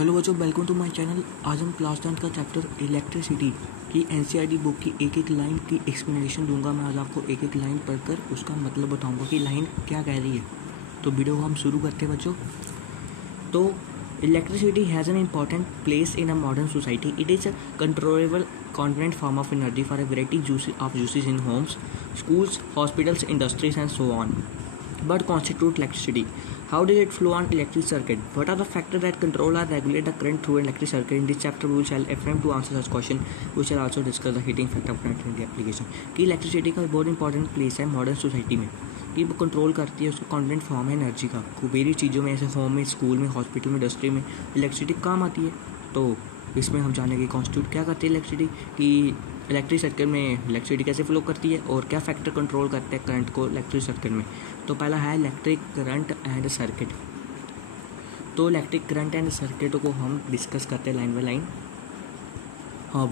Hello बच्चों, welcome to my channel. आज हम क्लास 10 का चैप्टर इलेक्ट्रिसिटी की एनसीईआरटी बुक की एक एक लाइन की एक्सप्लेनेशन दूंगा। मैं आज आपको एक एक लाइन पढ़कर उसका मतलब बताऊंगा कि लाइन क्या कह रही है। तो वीडियो को हम शुरू करते हैं बच्चों। तो electricity has an important place in a modern society. It is a controllable confident form of energy for a variety of usage in Holmes, schools, hospitals, industries, and so on. But constitute electricity. How does it flow on electric circuit? What are the factors that control or regulate the current through an electric circuit? In this chapter, we shall attempt to answer such question. We shall also discuss the heating effect of current in the application. कि electricity का बहुत important place है modern society में, कि वो control करती है, उसका कॉन्फिडेंट फॉर्म है एनर्जी का। वेरियस चीज़ों में, ऐसे होम में, स्कूल में, हॉस्पिटल में, इंडस्ट्री में इलेक्ट्रिसिटी काम आती है। तो इसमें हम जानेंगे कॉन्स्टिट्यूट क्या करती है इलेक्ट्रिसिटी, कि इलेक्ट्रिक सर्किट में इलेक्ट्रिसिटी कैसे फ्लो करती है और क्या फैक्टर कंट्रोल करते हैं करंट को इलेक्ट्रिक सर्किट में। तो पहला है इलेक्ट्रिक करंट एंड सर्किट। तो इलेक्ट्रिक करंट एंड सर्किट को हम डिस्कस करते हैं line by line.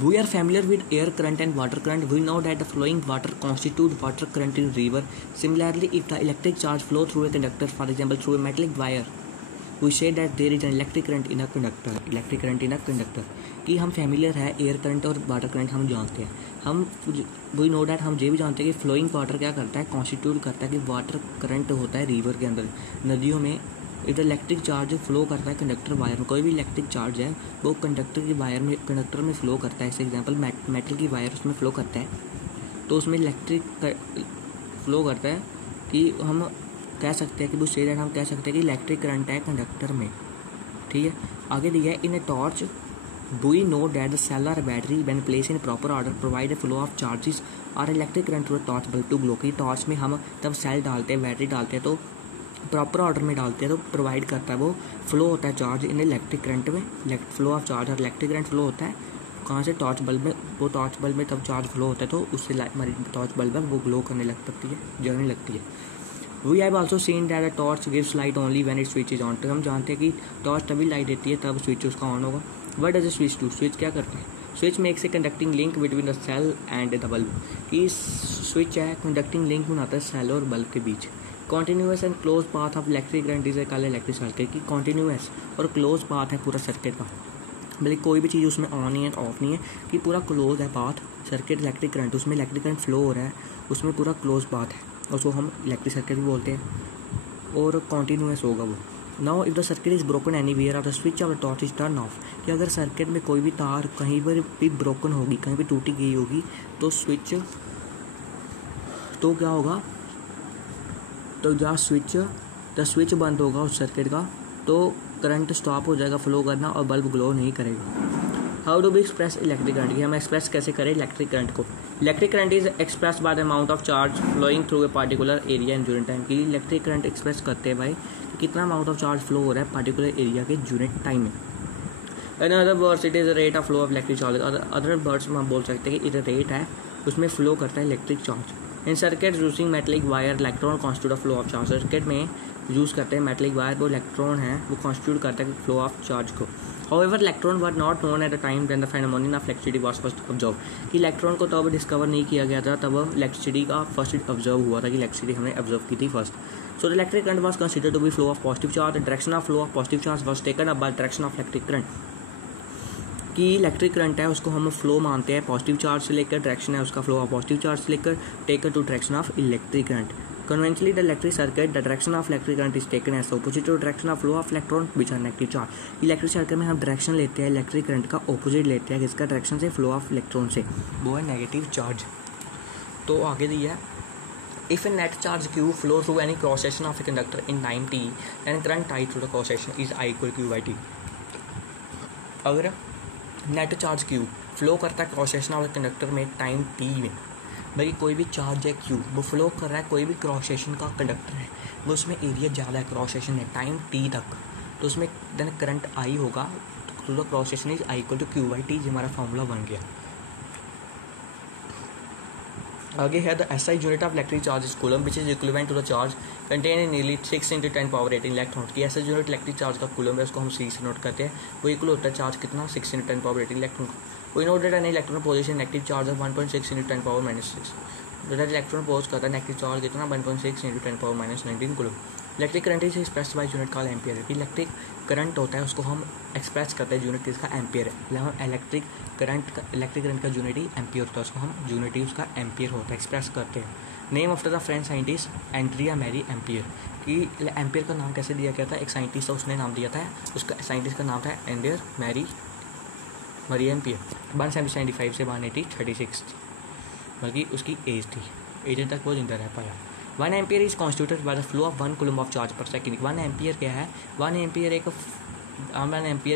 We are familiar with air current and water current. We know that the flowing water constitute water current in river. Similarly, if the electric charge flow through a conductor, for example through a metallic wire, we say that there is an electric current in a conductor. Electric current in a conductor. कि हम familiar है air current और water current हम जानते हैं। हम we know that हम ये भी जानते हैं कि फ्लोइंग वाटर क्या करता है, कॉन्स्टिट्यूट करता है कि वाटर करंट होता है रिवर के अंदर, नदियों में। इधर इलेक्ट्रिक चार्ज फ्लो करता है कंडक्टर वायर में। कोई भी इलेक्ट्रिक चार्ज है वो कंडक्टर की वायर में, कंडक्टर में फ्लो करता है। जैसे एग्जांपल मेटल की वायर उसमें फ्लो करता है, तो उसमें इलेक्ट्रिक फ्लो करता है कि हम कह सकते हैं कि वो से दैट हम कह सकते हैं कि इलेक्ट्रिक करंट है कंडक्टर में। ठीक है, आगे दिया है in a torch we know that the cell और battery when place in proper order provide a flow of charges और electric current through torch bulb to glow. की टॉर्च में हम तब सेल डालते हैं, बैटरी डालते हैं, तो प्रॉपर ऑर्डर में डालते हैं तो प्रोवाइड करता है, वो फ्लो होता है चार्ज इन इलेक्ट्रिक करंट में। फ्लो ऑफ चार्ज और इलेक्ट्रिक करंट फ्लो होता है कहाँ से, टॉर्च बल्ब में। वो टॉर्च बल्ब में तब चार्ज फ्लो होता है तो उससे हमारी टॉर्च बल्ब है वो ग्लो करने लग सकती है, जलने लगती है। We have also seen that a torch gives light only when it switch is on. तो हम जानते हैं कि टॉर्च तभी लाइट देती है तब स्विच उसका ऑन होगा। What does a switch do? Switch क्या करता है? Switch makes a conducting link between the cell and the bulb. कि स्विच है कंडक्टिंग लिंक बनाता है सेल और बल्ब के बीच। Continuous and close path of electric current is called electric circuit. की कॉन्टिन्यूस और क्लोज पाथ है पूरा सर्किट का, मतलब कोई भी चीज़ उसमें ऑन नहीं है ऑफ नहीं है, कि पूरा क्लोज है पाथ सर्किट इलेक्ट्रिक करंट, उसमें इलेक्ट्रिक करंट फ्लो हो रहा है, उसमें पूरा क्लोज पाथ है, उसको हम इलेक्ट्रिक सर्किट भी बोलते हैं और कॉन्टिन्यूस होगा वो। Now if the circuit is broken anywhere और the switch of the torch is turn off, कि अगर सर्किट में कोई भी तार कहीं पर भी ब्रोकन होगी, कहीं भी टूटी गई होगी, तो स्विच तो क्या होगा, तो जहाँ स्विच बंद होगा उस सर्किट का तो करंट स्टॉप हो जाएगा फ्लो करना और बल्ब ग्लो नहीं करेगा। How do we express electric current? की हम एक्सप्रेस कैसे करें इलेक्ट्रिक करंट को? Electric current is express by the amount of charge flowing through a particular area in during time. की इलेक्ट्रिक करंट एक्सप्रेस करते हैं भाई कि कितना अमाउंट ऑफ चार्ज फ्लो हो रहा है पार्टिकुलर एरिया के ड्यूरिंग टाइम में। In other words it is rate of flow of electric charge. Other words में हम बोल सकते हैं कि इधर रेट है उसमें फ्लो करता है electric charge. In circuit using metallic wire electron constitute of flow of charge. Circuit में यूज़ करते हैं मेटलिक वायर, वो इलेक्ट्रॉन है वो कॉन्स्टिट्यूट करता है फ्लो ऑफ चार्ज को। However electron were not known at the time when the phenomenon of electricity was first observe. कि इलेक्ट्रॉन को तब डिस्कवर नहीं किया गया था, तब इलेक्ट्रिसिटी का फर्स्ट ऑब्जर्व हुआ था, कि इलेक्ट्रिसिटी हमने ऑब्जर्व की थी first. So the electric current was considered to be flow of positive charge. The direction of flow of positive charge was taken up by direction of electric current. कि electric current है उसको हम flow मानते हैं positive charge से लेकर, direction है उसका फ्लो ऑफ पॉजिटिव चार्ज से लेकर taken to direction of electric current. Conventionally, the electric circuit, the direction of electric current is taken as opposite to direction of flow of electron which are negative charge। Electric circuit में हम direction लेते हैं electric current का opposite लेते हैं, किसका? Direction से, flow of electron से, वो है नेगेटिव चार्ज। तो आगे दिया है if A net charge Q flow through any cross section of a conductor in time t, then current I through the cross section is I equal Q by T। अगर net charge Q flow करता है cross section of conductor में time t में, भाई कोई भी charge है Q वो फ्लो कर रहा है, कोई भी क्रॉस सेक्शन का कंडक्टर है वो उसमें एरिया ज़्यादा है, क्रॉस सेक्शन है टाइम t तक, तो उसमें देन करंट I होगा through the cross section is I equal to Q by T। हमारा फॉर्मूला बन गया। आगे है the SI unit of electric charge is coulomb which is equivalent to the charge contain in nearly 6 × 10 power 18 electron. की SI unit electric charge का coulomb है, उसको हम C से नोट करते हैं, वो इक्वल होता है चार्ज कितना 6 × 10 power 18 electron. We know that an electron position negative charge of 1.6 × 10 power -6। That electron pose करता है नेगेटिव चार्ज कितना 1.6 × 10 power -19 coulomb. Electric current is expressed by unit called ampere. Electric current होता है उसको हम एक्सप्रेस करते हैं यूनिट इसका एम्पियर है। हम इलेक्ट्रिक करंट का यूनिट ही एम्पियर होता है, उसको हम यूनिट ही उसका एम्पियर होता है एक्सप्रेस करते हैं। Name after the French scientist Andrea Marie Ampere, कि एम्पियर का नाम कैसे दिया गया था, एक साइंटिस्ट था उसने नाम दिया था, उसका साइंटिस्ट का नाम था एंड्रिया मैरी एम्पियर। 175 से 136 बल्कि उसकी एज थी, एज तक वो जिंदा रह पाया। 1 ampere is constituted by the flow of 1 coulomb of charge पर सेकंड। 1 एम्पियर क्या है, 1 एम्पियर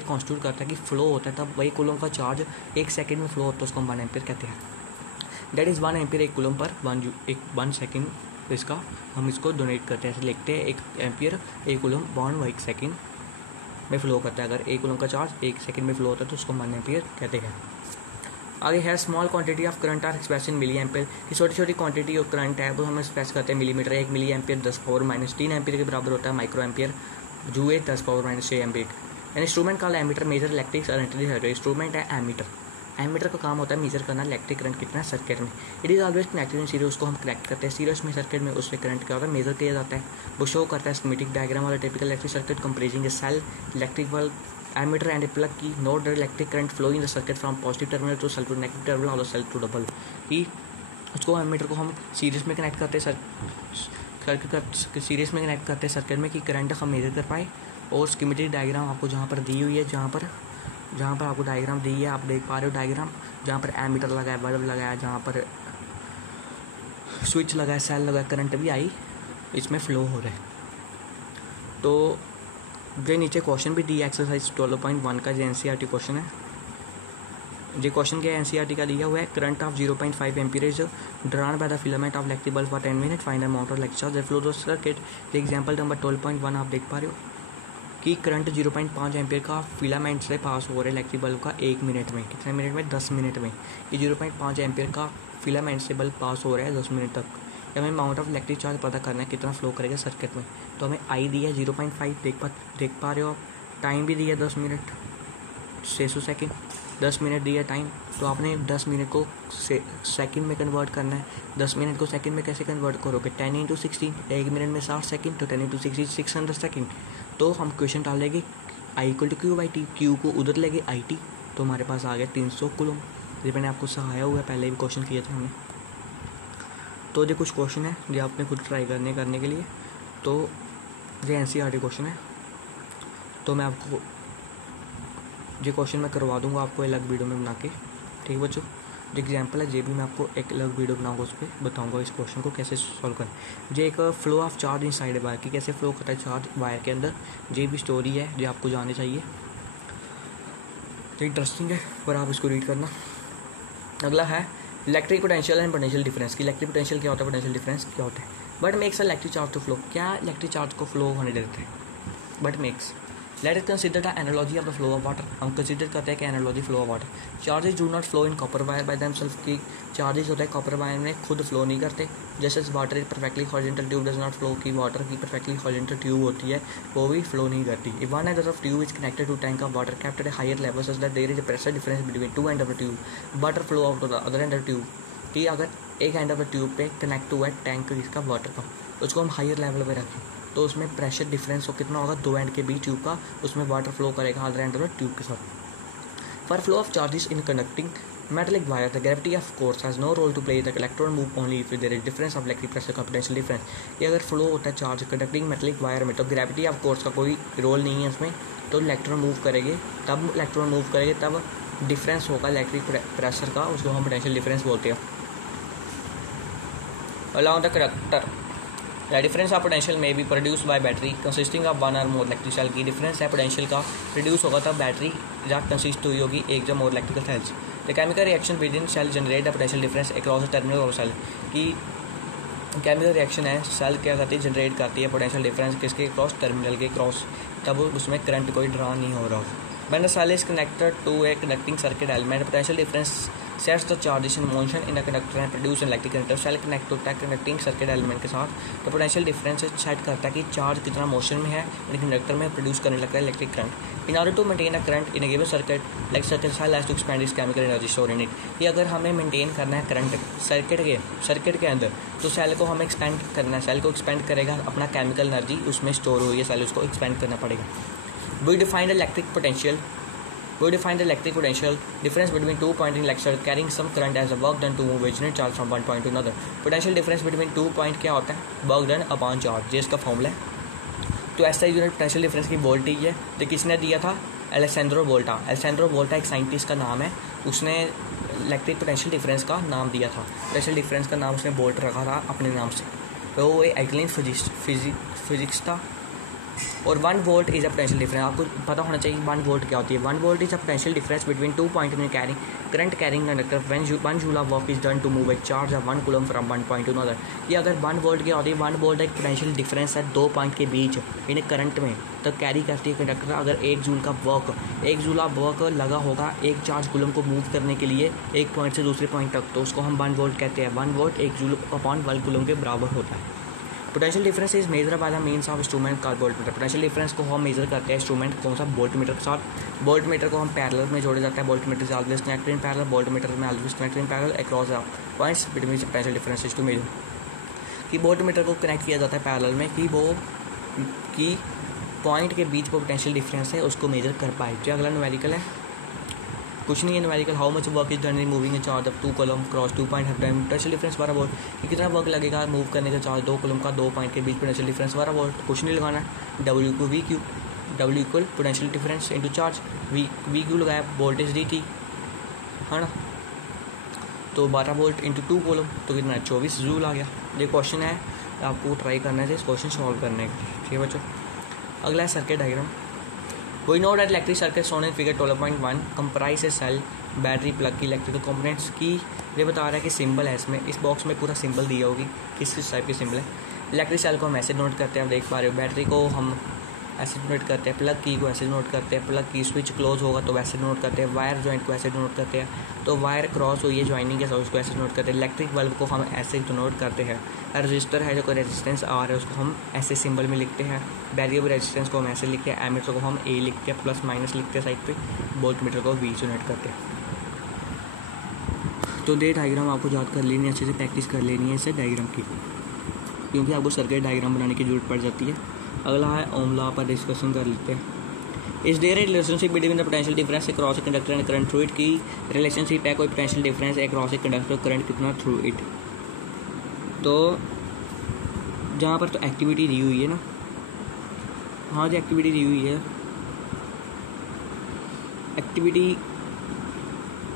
कॉन्स्टिट्यूट करता है कि फ्लो होता है तब वही कूलम का चार्ज 1 सेकंड में फ्लो होता है, उसको हम 1 एम्पियर कहते हैं। दैट इज़ 1 एम्पियर एक कूलम पर 1 सेकंड, इसका हम इसको डोनेट करते हैं, ऐसे लिखते हैं 1 एम्पियर एक कूलम 1 सेकंड में फ्लो करता है। अगर 1 कूलम का चार्ज 1 सेकंड में फ्लो होता है तो उसको 1 एम्पियर कहते हैं। आगे है small quantity of current are express in milliampere, की छोटी छोटी क्वांटिटी ऑफ करंट है वो हम एक्सप्रेस करते हैं मिलीमीटर। 1 मिली एम्पियर 10⁻³ एम्पियर के बराबर होता है माइक्रो एम्पियर, जो है 10⁻6 एम्पियर। एन इंस्ट्रूमेंट का एमीटर मेजर इलेक्ट्रिक करंट है, इंस्ट्रूमेंट है एमीटर। एमीटर का काम होता है मेजर करना इलेक्ट्रिक करंट कितना सर्किट में। It is always connected in series, उसको हम कनेक्ट करते हैं सीरीज में सर्किट में, उससे करंट क्या होता है मेजर किया जाता है। वो शो करता है स्कीमेटिक डायग्राम और typical electric circuit comprising a cell electric bulb ammeter and a plug की note the electric current flowing the circuit from positive terminal to cell to negative terminal और cell to double. कि उसको ammeter को हम series में connect करते हैं series में कनेक्ट करते हैं सर्किट में कि करंट हम मेजर कर पाए। और स्कीमेटिक डायग्राम आपको जहाँ पर दी हुई है, जहाँ पर आपको डायग्राम दी है, आप देख पा रहे हो डायग्राम, जहाँ पर एमीटर लगा है, बल्ब लगा है, जहाँ पर स्विच लगा है, सेल लगा है, करंट भी आई इसमें फ्लो हो रहा है। तो जो नीचे क्वेश्चन भी दिया एक्सरसाइज 12.1 का जो एनसीईआरटी क्वेश्चन है, जो क्वेश्चन क्या एनसीईआरटी का दिया हुआ है, current of 0.5 ampere is drawn by the filament of electric bulb for 10 minute, find the amount of electric charge flow through circuit. Example number 12.1 आप देख पा रहे हो कि करंट 0.5 एम्पीयर का फिलामेंट से पास हो रहा है इलेक्ट्रिक बल्ब का 1 मिनट में, कितने मिनट में 10 मिनट में। ये 0.5 एम्पीयर का फिलामेंट से बल्ब पास हो रहा है 10 मिनट तक। हमें अमाउंट ऑफ इलेक्ट्रिक चार्ज पता करना है कितना फ्लो करेगा सर्किट में। तो हमें आई दिया है 0.5, देख पा रहे हो आप, टाइम भी दिया 10 मिनट 600 सेकेंड, 10 मिनट दिया टाइम। तो आपने 10 मिनट को सेकंड में कन्वर्ट करना है। 10 मिनट को सेकंड में कैसे कन्वर्ट करोगे, 10 × 16, 1 मिनट में 60 सेकंड, तो 10 × 60 600 सेकंड। तो हम क्वेश्चन डाल देंगे I = Q/T, Q को उधर लेंगे IT, तो हमारे पास आ गया 300 कूलम। ये मैंने आपको सहाया हुआ है, पहले भी क्वेश्चन किए थे हमने। तो ये कुछ क्वेश्चन है जो आपने खुद ट्राई करने के लिए। तो ये एनसीईआरटी क्वेश्चन है, तो मैं आपको ये क्वेश्चन मैं करवा दूंगा आपको अलग वीडियो में बना के, ठीक है बच्चों। जो एग्जाम्पल है ये भी मैं आपको एक अलग वीडियो बनाऊंगा, उस पर बताऊंगा इस क्वेश्चन को कैसे सॉल्व करें। जो एक flow of charge in side wire की कैसे फ्लो करता है चार्ज वायर के अंदर, ये भी स्टोरी है जो आपको जाननी चाहिए, तो इंटरेस्टिंग है पर आप इसको रीड करना। अगला है electric potential and potential difference की। इलेक्ट्रिक पोटेंशियल क्या होता है, पोटेंशियल डिफरेंस क्या होता है। But makes electric charge to flow, क्या इलेक्ट्रिक चार्ज को फ्लो होने देते हैं। But makes, let us consider the analogy of the flow of water. हम कंसीडर करते हैं कि analogy flow of water. Charges do not flow in copper wire by themselves, की चार्जेस होता है कॉपर वायर में खुद फ्लो नहीं करते। जैसे water is perfectly horizontal tube does not flow, की वाटर की परफेक्टली हॉरिजॉन्टल ट्यूब होती है वो भी फ्लो नहीं करती। If one end of tube is connected to tank of water kept at a higher level such that there is a pressure difference between two end of the tube, water flow out to the other end of tube. कि अगर एक end of the tube पे connect हुआ है tank इसका water का, उसको हम हायर लेवल पे रखें तो उसमें प्रेशर डिफरेंस हो कितना होगा, 2 एंड के बीच ट्यूब का, उसमें वाटर फ्लो करेगा other end of the tube के साथ। For flow of charges in conducting metallic wire, the gravity of course has no role to play. The electron move only if there is difference of electric pressure का potential difference। ये अगर flow होता है charge conducting metallic wire में तो gravity of course का कोई role नहीं है इसमें, तो इलेक्ट्रॉन मूव करेंगे तब डिफरेंस होगा इलेक्ट्रिक प्रेशर का, उसको हम पोटेंशियल डिफरेंस बोलते हैं। Along the conductor, the difference of potential may be produced by battery consisting of one or more electric cell। की डिफरेंस है पोटेंशियल का प्रोड्यूस होगा तब बैटरी जहाँ कंसिस्ट हुई होगी एक या more electrical cells. The chemical reaction within cell generate the potential difference across the terminal of cell. की केमिकल रिएक्शन है, सेल क्या करती है, जनरेट करती है पोटेंशियल डिफरेंस किसके क्रॉस, टर्मिनल के क्रॉस, तब उसमें करंट कोई ड्रा नहीं हो रहा। When the cell is connected to a connecting circuit element, potential difference sets the charges in motion in a conductor and produce an electric current। Cell connect होता है connecting circuit element के साथ, तो potential difference set करता है कि charge कितना motion में है और कंडक्टर में प्रोड्यूस करने लगता है electric current. In order to maintain a current in a given circuit like circuit cell has to expend its chemical energy store in it. ये अगर हमें मेंटेन करना है करंट सर्किट के अंदर, तो सेल को हमें एक्सपेंड करना है, सेल को एक्सपेंड करेगा अपना केमिकल एनर्जी उसमें स्टोर हुई है सेल, उसको एक्सपेंड करना पड़ेगा। We define the electric potential. We define the electric potential difference between 2 points in electric circuit carrying some current as a work done to move a unit charge from one point to another. Potential difference between 2 point क्या होता है? Work done upon charge, ये इसका formula है. तो ऐसा unit potential difference की voltage है. तो किसने दिया था? एलेसेंड्रो वोल्टा. एलेसेंड्रो वोल्टा एक साइंटिस्ट का नाम है. उसने इलेक्ट्रिक पोटेंशियल डिफरेंस का नाम दिया था. पोटेंशियल डिफरेंस का नाम उसने वोल्ट रखा था अपने नाम से. तो वो एक एल्कलाइन फिजिक्स था. और 1 volt is a potential difference. आपको पता होना चाहिए 1 वोल्ट क्या होती है. 1 volt is a potential difference between 2 point in carrying current carrying conductor when 1 joule of work is done to move a charge of 1 coulomb from 1 point to another. ये अगर 1 volt क्या होती है? 1 वोल्ट एक potential difference है 2 point के बीच इन्हें current में, तब कैरी करती है कंडक्टर. अगर 1 जूल का वर्क 1 जूल ऑफ वर्क लगा होगा एक चार्ज कूलम को मूव करने के लिए एक पॉइंट से दूसरे पॉइंट तक, तो उसको हम 1 वोल्ट कहते हैं. 1 वोल्ट 1 जूल अपॉन 1 कूलम के बराबर होता है. Potential difference is measure by the means of instrument का वोल्ट मीटर. पोटेंशियल डिफरेंस को हम मेजर करते हैं इंस्ट्रूमेंट कौन सा? वोल्ट मीटर के साथ. वोल्ट मीटर को हम पैरेलल में जोड़ा जाता है. वोल्ट मीटर से always connected in parallel. Voltmeter में always connected in parallel across points between potential differences to measure. कि वोल्ट मीटर को कनेक्ट किया जाता है पैरेलल में कि वो कि पॉइंट के बीच वो पोटेंशियल डिफरेंस है उसको मेजर कर पाए. जो अगला न्यूमेरिकल है, कुछ नहीं है numerical. How much work is done in moving A charge of 2 column cross 2 point time. Potential difference 12 volt. कि कितना वर्क लगेगा मूव करने का चार्ज 2 कॉलम का 2 पॉइंट के बीच. Potential difference 12 volt. कुछ नहीं लगाना है. डब्ल्यू को we Q. W equal potential difference into charge. We Q लगाया वोल्टेज डी टी है ना. तो 12 वोल्ट इंटू 2 कॉलम तो कितना 24 जूल आ गया. ये क्वेश्चन है, आपको ट्राई करना है इस क्वेश्चन सॉल्व करने का. ठीक है बच्चों. अगला है circuit diagram. We know that electric circuit shown in figure 12.1 comprise a cell, battery, plug की इलेक्ट्रिकल कंपोनेंट्स की. ये बता रहा है कि सिंबल है इसमें, इस बॉक्स में पूरा सिंबल दिया होगी किस टाइप की सिंबल है. इलेक्ट्रिक सेल को हम ऐसे नोट करते हैं, आप देख पा रहे हो. बैटरी को हम ऐसे नोट करते हैं. प्लग की को ऐसे नोट करते हैं. प्लग की स्विच क्लोज होगा तो वैसे नोट करते हैं. वायर जॉइंट को ऐसे नोट करते हैं. तो वायर क्रॉस हुई है ज्वाइनिंग के साथ उसको ऐसे नोट करते हैं. इलेक्ट्रिक बल्ब को हम ऐसे नोट करते हैं. रजिस्टर है जो कोई रेजिस्टेंस आ रहा है उसको हम ऐसे सिंबल में लिखते हैं. वेरिएबल रेजिस्टेंस को हम ऐसे लिखते हैं. एमीटर को हम ए लिखते हैं, प्लस माइनस लिखते हैं साइड पे. वोल्ट मीटर को वी से नोट करते हैं. तो ये डायग्राम आपको याद कर लेनी है, अच्छे से प्रैक्टिस कर लेनी है इससे डायग्राम की, क्योंकि आपको सर्किट डायग्राम बनाने की जरूरत पड़ जाती है. अगला है ओम लॉ पर डिस्कशन कर लेते हैं. Is there a relationship between the potential difference across a conductor and current through it. की रिलेशनशिप है कोई potential difference across a conductor current कितना थ्रू इट. तो जहाँ पर तो एक्टिविटी दी हुई है ना, हाँ जो एक्टिविटी दी हुई है एक्टिविटी,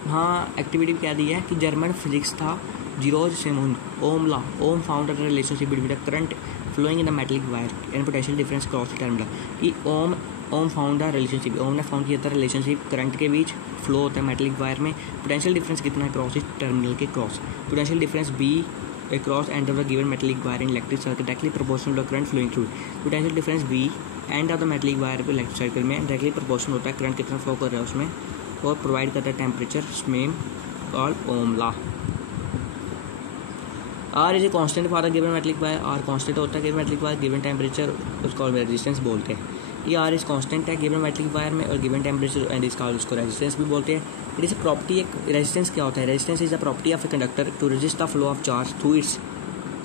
हाँ एक्टिविटी क्या दी है कि जर्मन फिजिक्स था Georg Simon Ohm law. Ohm found the relationship between the current flowing in the metallic wire and potential difference cross the terminal. कि Ohm found the relationship, Ohm ने found किया था relationship current के बीच flow होता है metallic wire में. Potential difference कितना है क्रॉस टर्मिनल के cross. Potential difference B across end of the given metallic wire in electric circuit directly proportional to the current flowing through. Potential difference V end of the metallic wire पे electric circuit में directly proportional होता है current कितना flow कर रहा है उसमें, और प्रोवाइड करता है टेम्परेचर स्मेम और Ohm law. R is a constant for the given metallic wire. R constant होता है given metallic wire, given temperature उसको रेजिस्टेंस बोलते हैं. ये R इज कांस्टेंट है गिवन मेटलिक वायर में और गिवन टेम्परेचर एंड इसका उसको रेजिस्टेंस भी बोलते हैं. It is property. एक रेजिस्टेंस क्या होता है? Resistance is the property of a conductor to resist the flow of charge through its.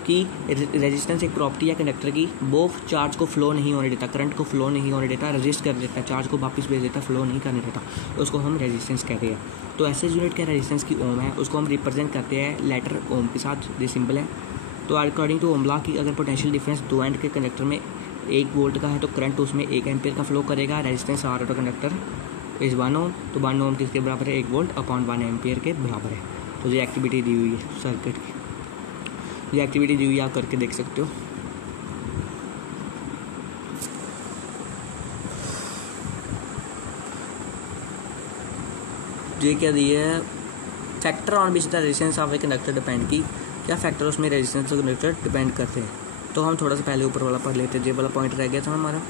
की रेजिस्टेंस एक प्रॉपर्टी है कंडक्टर की, वो चार्ज को फ्लो नहीं होने देता, करंट को फ्लो नहीं होने देता, रेजिस्ट कर देता है, चार्ज को वापस भेज देता, फ्लो नहीं करने देता. तो उसको हम रेजिस्टेंस कहते हैं. तो ऐसे यूनिट क्या रेजिस्टेंस की ओम है, उसको हम रिप्रेजेंट करते हैं लेटर ओम के साथ, ये सिंबल है. तो अकॉर्डिंग टू ओम लॉ की अगर पोटेंशियल डिफरेंस दो एंड के कंडक्टर में 1 वोल्ट का है तो करंट उसमें 1 एम्पियर का फ्लो करेगा. Resistance R of conductor is 1 ओम. तो 1 ओम किसके बराबर है? 1 वोल्ट अपॉन 1 एम्पियर के बराबर है. तो ये एक्टिविटी दी हुई है सर्किट की, ये एक्टिविटी दी हुई है, आप करके देख सकते हो. ये क्या दी है? Factor on which the resistance of a conductor depend. की क्या फैक्टर उसमें रेजिस्टेंस ऑफ कंडक्टर डिपेंड करते हैं. तो हम थोड़ा सा पहले ऊपर वाला पढ़ लेते हैं. ये वाला पॉइंट रह गया था हमारा,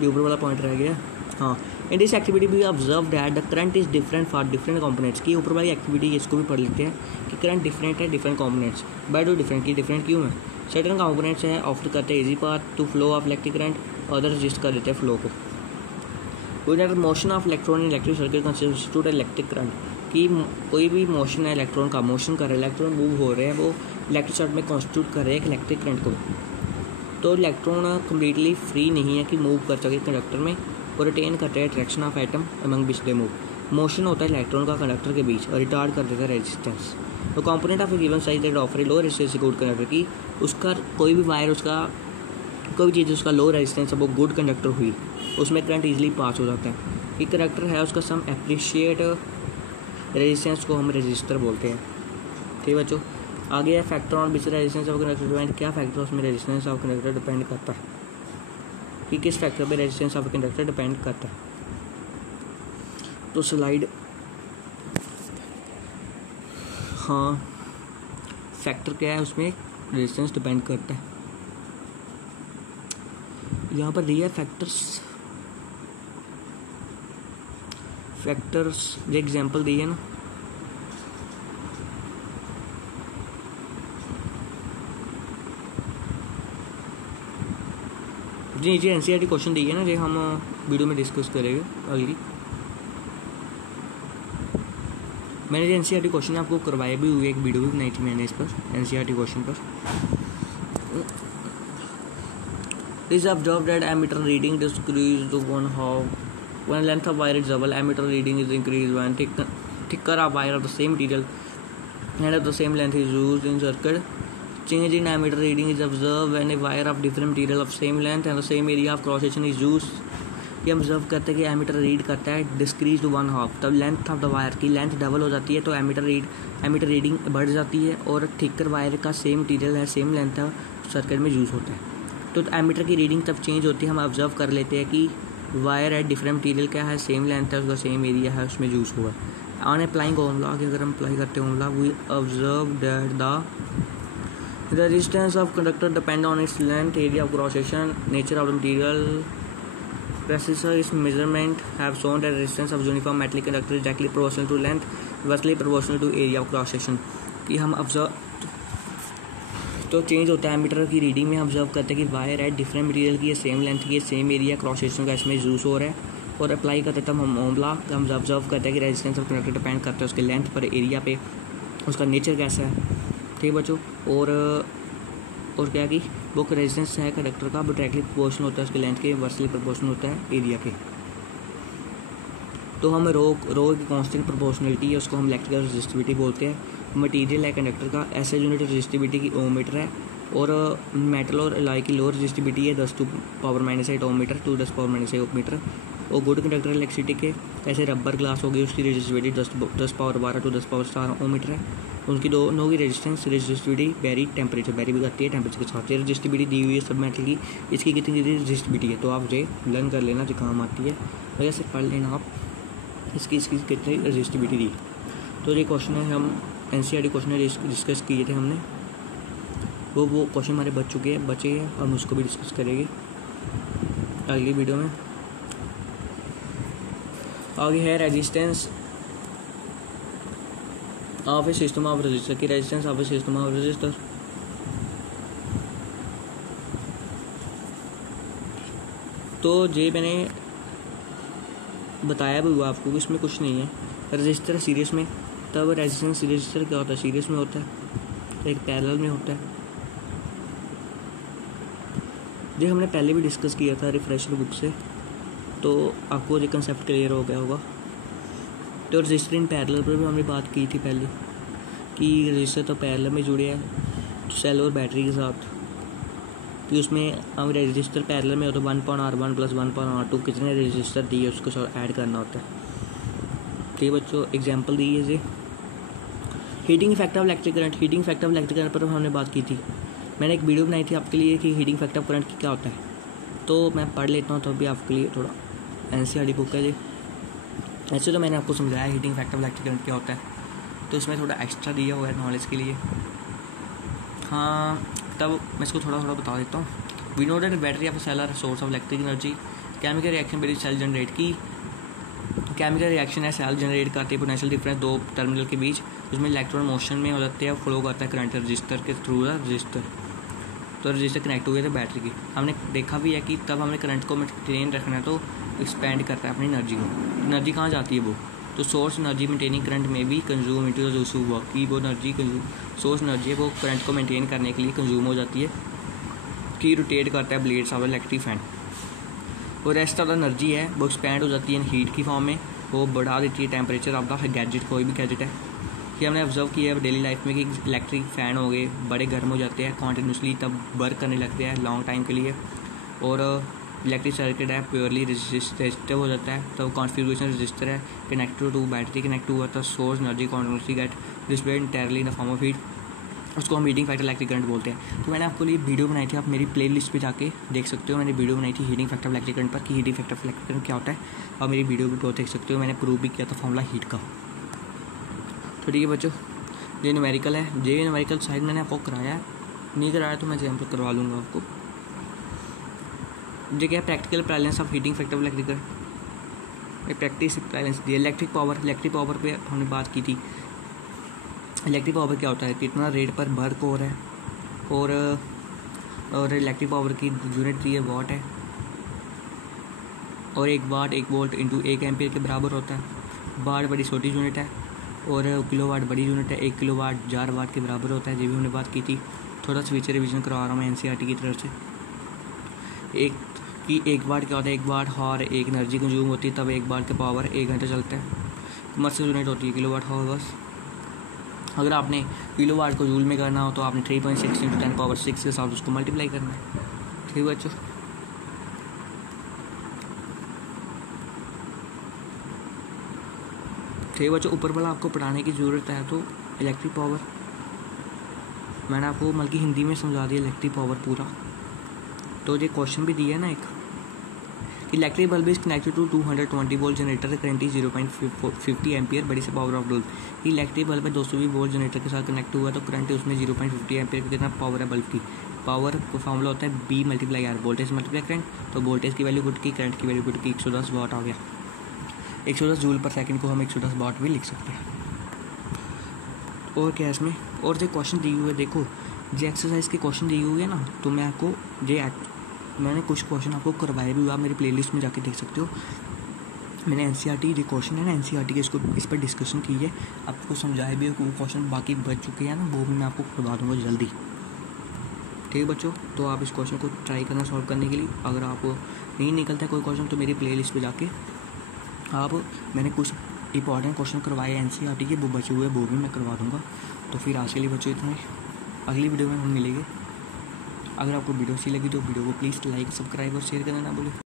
ये ऊपर वाला पॉइंट रह गया. हाँ, in this activity we observe that the current is different for different components. की ऊपर वाली एक्टिविटी इसको भी पढ़ लेते हैं कि करंट डिफरेंट है different components. Why do different की डिफरेंट क्यों है? सर्टेन कंपोनेंट्स है ऑफर करते हैं easy path to flow of electric current, other resist कर देते हैं फ्लो को. Motion of electron in electric circuit constitute electric current. कि कोई भी मोशन है इलेक्ट्रॉन का, मोशन कर रहे हैं, इलेक्ट्रॉन मूव हो रहे हैं, वो इलेक्ट्रिक सर्किट में कॉन्स्टिट्यूट कर रहे हैं इलेक्ट्रिक करंट को. तो इलेक्ट्रॉन कम्प्लीटली फ्री नहीं है कि मूव कर सके कंडक्टर में, और रिटेन करता है attraction of atom among which they move. Motion होता है इलेक्ट्रॉन का कंडक्टर के बीच और रिटार्ड कर देता है रेजिस्टेंस। तो component of A given size that offer A low resistance good conductor की उसका कोई भी वायर उसका कोई भी चीज़ उसका लो रेजिस्टेंस है वो गुड कंडक्टर हुई उसमें करंट ईजिली पास हो जाता है। ये कंडक्टर है उसका सम एप्रिशिएट रेजिस्टेंस को हम रेजिस्टर बोलते हैं। ठीक बच्चों, आगे है factor on which resistance of conductor depend. क्या फैक्टर उसमें रेजिस्टेंस ऑफ कंडक्टर डिपेंड करता है कि किस फैक्टर पे रेजिस्टेंस ऑफ कंडक्टर डिपेंड करता है। तो स्लाइड हाँ फैक्टर क्या है उसमें रेजिस्टेंस डिपेंड करता है। यहाँ पर दिया फैक्टर्स जो एग्जांपल दी है ना, जी जी एनसीईआरटी क्वेश्चन दी है ना, जो हम वीडियो में डिस्कस करेंगे अगली। मैंने जो एनसीईआरटी क्वेश्चन आपको करवाया भी हुई एक वीडियो भी बनाई थी मैंने इस पर एनसीईआरटी क्वेश्चन पर। Is observe that ammeter reading decrease to 1/2 when length of wire is double. Ammeter reading is increased when thicker of wire of the same material and of the same length is used in circuit. Change in ammeter reading is observed when a wire of different material of same length and the same area of cross section is used. ये observe करते हैं कि ammeter read करता है decrease to 1/2, तब length of the wire की length double हो जाती है तो एमीटर रीडिंग बढ़ जाती है और थिकर वायर का सेम मटीरियल है सेम लेंथ है सर्किट में यूज़ होता है। तो एमीटर की रीडिंग तब चेंज होती है, हम ऑब्जर्व कर लेते हैं कि वायर है डिफरेंट मटीरियल क्या है सेम लेंथ है उसका सेम एरिया है उसमें यूज़ हुआ। ऑन अप्लाइंग ओम लॉ की अगर हम अप्लाई करते हैं Ohm law we observe that the resistance of conductor depend on its length area of cross section nature of the material precise is measurement have shown that resistance of uniform metallic conductor is directly proportional to length inversely proportional to area of cross section. कि हम observe तो change होता है ammeter की reading में, हम observe करते हैं कि वायर है डिफरेंट मटेरियल की है सेम लेंथ की है सेम एरिया क्रॉस सेक्शन का इसमें यूज़ हो रहा है और अप्लाई करते तब हम ओम लॉ हम ऑब्जर्व करते हैं कि रेजिस्टेंस ऑफ कंडक्टर डिपेंड करता है उसके लेंथ पर एरिया पे उसका नेचर कैसा है। ठीक बच्चों, और क्या कि वो रेजिस्टेंस है कंडक्टर का वो डायरेक्टली प्रोपोर्शनल होता है उसके लेंथ के इनवर्सली प्रोपोर्शनल होता है एरिया के। तो हम रो की कांस्टेंट प्रोपोर्शनलिटी है उसको हम इलेक्ट्रिकल रेजिस्टिविटी बोलते हैं। मटेरियल है कंडक्टर का ऐसे यूनिट रेजिस्टिविटी की ओम मीटर है और मेटल और एलॉय की लो रेजिस्टिविटी है 10⁻⁸ ओम मीटर 10⁻⁸ ओम मीटर। और गुड कंडक्टर इलेक्ट्रिसिटी के ऐसे रबर ग्लास होगी उसकी रेजिस्टिविटी 10⁻12 to 10⁻4 ओम मीटर है। उनकी दोनों की रेजिस्टिविटी वेरी टेम्परेचर वेरी भी करती है टेम्परेचर के साथ। ये रेजिस्टिविटी दी हुई है सब मेटल की, इसकी कितनी रेजिस्टिविटी है तो आप ये लर्न कर लेना जो काम आती है वजह से पढ़ लेना आप इसकी कितनी रेजिस्टिविटी दी। तो ये क्वेश्चन है हम एनसीईआरटी क्वेश्चन डिस्कस किए थे हमने, वो क्वेश्चन हमारे बचे हैं हम उसको भी डिस्कस करेंगे अगली वीडियो में। आगे है resistance of a system of resistor की resistance of a system of resistor. तो ये मैंने बताया भी हुआ आपको, इसमें कुछ नहीं है। रजिस्टर सीरीज में तब रेजिस्टेंस रजिस्टर क्या होता है सीरीज में होता है एक पैरेलल में होता है। जो हमने पहले भी डिस्कस किया था रिफ्रेशर बुक से, तो आपको ये कंसेप्ट क्लियर हो गया होगा। तो रजिस्टर इन पैरेलल पर भी हमने बात की थी पहले कि रजिस्टर तो पैरेलल में जुड़े हैं सेल और बैटरी के साथ। कि उसमें हम रजिस्टर पैरेलल में हो तो 1/R1 + 1/R2 कितने रजिस्टर दिए उसको सब ऐड करना होता है। ठीक बच्चों, एग्जांपल दी है ये heating effect of electric current. Heating effect of electric current पर हमने बात की थी, मैंने एक वीडियो बनाई थी आपके लिए कि हीटिंग इफेक्ट ऑफ करंट क्या होता है। तो मैं पढ़ लेता हूँ तो भी आपके लिए थोड़ा एनसीईआरटी बुक है जी। ऐसे तो मैंने आपको समझाया heating effect of electric current क्या होता है, तो इसमें थोड़ा एक्स्ट्रा दिया हुआ है नॉलेज के लिए। हाँ, तब मैं इसको थोड़ा बता देता हूँ। We know that battery of cell are source of electric energy. Chemical reaction very cell generate की केमिकल रिएक्शन है सेल जनरेट करती है पोटेंशियल डिफरेंस दो टर्मिनल के बीच, उसमें इलेक्ट्रॉन मोशन में हो जाते हैं, फ्लो करता है करंट रजिस्टर के थ्रू रजिस्टर। तो रजिस्टर कनेक्ट हो गए थे बैटरी की। हमने देखा भी है कि तब हमने करंट को मेंटेन रखना है तो एक्सपेंड करता है अपनी एनर्जी को। एनर्जी कहाँ जाती है वो, तो सोर्स एनर्जी मेंटेनिंग करंट में भी consume into the use work की वो एनर्जी सोर्स एनर्जी है वो करंट को मेंटेन करने के लिए कंज्यूम हो जाती है कि रोटेट करता है ब्लेड्स ऑफ इलेक्ट्रिक फैन। और रेस्ट ऑफ द एनर्जी है वो एक्सपैंड हो जाती है हीट की फॉर्म में, वो बढ़ा देती है टेम्परेचर ऑफ द गैजेट, कोई भी गैजेट है। कि हमने ऑब्जर्व किया है डेली लाइफ में कि इलेक्ट्रिक फ़ैन हो गए बड़े गर्म हो जाते हैं कॉन्टीन्यूसली, तब वर्क करने लगते हैं लॉन्ग टाइम के लिए। और इलेक्ट्रिक सर्किट है प्योरली रेजिस्टिव हो जाता है, तो कॉन्फ़िगरेशन रजिस्टर है कनेक्टेड टू बैटरी, कनेक्ट हुआ था source energy continuously get displaced entirely in the form of heat, उसको हम हीटिंग फैक्टर इलेक्ट्रिक करंट बोलते हैं। तो मैंने आपको लिए वीडियो बनाई थी, आप मेरी प्लेलिस्ट पे जाके देख सकते हो, मैंने वीडियो बनाई थी हीटिंग फैक्टर इलेक्ट्रिक करंट पर कि हीटिंग फैक्टर इलेक्ट्रिक करंट क्या होता है, और मेरी वीडियो भी बहुत देख सकते हो, मैंने प्रूव भी किया था फॉर्मूला हीट का। तो ठीक है बच्चों, ये न्यूमेरिकल है, ये न्यूमेरिकल साइड मैंने आपको कराया है, नहीं कराया तो मैं एग्जाम्पल करवा लूँगा आपको। ये क्या है, practical balance of heating factor electric current, ये practice balance the. Electric power पे हमने बात की थी। इलेक्ट्रिक पावर क्या होता है, कितना रेट पर वर्क हो रहा है, और इलेक्ट्रिक पावर की यूनिट दी है वाट है, और 1 वाट 1 वोल्ट इंटू 1 एम्पियर के बराबर होता है। वाट बड़ी छोटी यूनिट है और किलोवाट बड़ी यूनिट है, 1 किलोवाट 1000 वाट के बराबर होता है, ये भी हमने बात की थी। थोड़ा सा फीचर रिविजन करवा रहा हूँ मैं NCERT की तरफ से। 1 वाट क्या होता है, 1 वाट हावर एक एनर्जी कंज्यूम होती है, तब 1 वाट के पावर 1 घंटे चलता है। कमर्शियल यूनिट होती है किलोवाट हावर बस। अगर आपने किलोवाट को जूल में करना हो तो आपने 3.6 × 10⁻⁶ के साथ उसको मल्टीप्लाई करना है। ठीक है बच्चों, ठीक बच्चों, ऊपर वाला आपको पढ़ाने की ज़रूरत है। तो इलेक्ट्रिक पावर मैंने आपको बल्कि हिंदी में समझा दिया इलेक्ट्रिक पावर पूरा। तो ये क्वेश्चन भी दिया है ना एक, electric bulb is connected to 220 volt generator, current is 0.50 ampere, बड़ी से पावर ऑफ डोल। इलेक्ट्रिक बल्ब है 220 वोल्ट जनरेटर के साथ कनेक्ट हुआ, तो करंट उसमें 0.50 एम्पियर कितना पावर है बल्ब की। पावर का फॉर्मूला होता है B × R, voltage multiply current. तो वोल्टेज की वैल्यू पुट की, करंट की वैल्यू पुट की, 110 वाट आ गया। 110 जूल पर सेकंड को हम 110 वाट भी लिख सकते हैं। और क्या है इसमें, और जो क्वेश्चन दिए हुए देखो, जो एक्सरसाइज के क्वेश्चन दिए हुए हैं ना, तो मैं आपको मैंने कुछ क्वेश्चन आपको करवाए भी हुआ, आप मेरी प्लेलिस्ट में जाके देख सकते हो। मैंने NCERT जो क्वेश्चन है ना NCERT के, इसको इस पर डिस्कशन की है, आपको समझाए भी, वो क्वेश्चन बाकी बच चुके हैं ना, वो भी मैं आपको करवा दूँगा जल्दी। ठीक है बच्चों, तो आप इस क्वेश्चन को ट्राई करना सॉल्व करने के लिए। अगर आपको नहीं निकलता है कोई क्वेश्चन तो मेरी प्लेलिस्ट पे जाके मैंने कुछ इंपॉर्टेंट क्वेश्चन करवाए NCERT के, वो बचे हुए वो भी मैं करवा दूँगा। तो फिर आज के लिए बच्चों इतना ही, अगली वीडियो में हम मिलेंगे। अगर आपको वीडियो अच्छी लगी तो वीडियो को प्लीज़ लाइक, सब्सक्राइब और शेयर करना ना भूलें।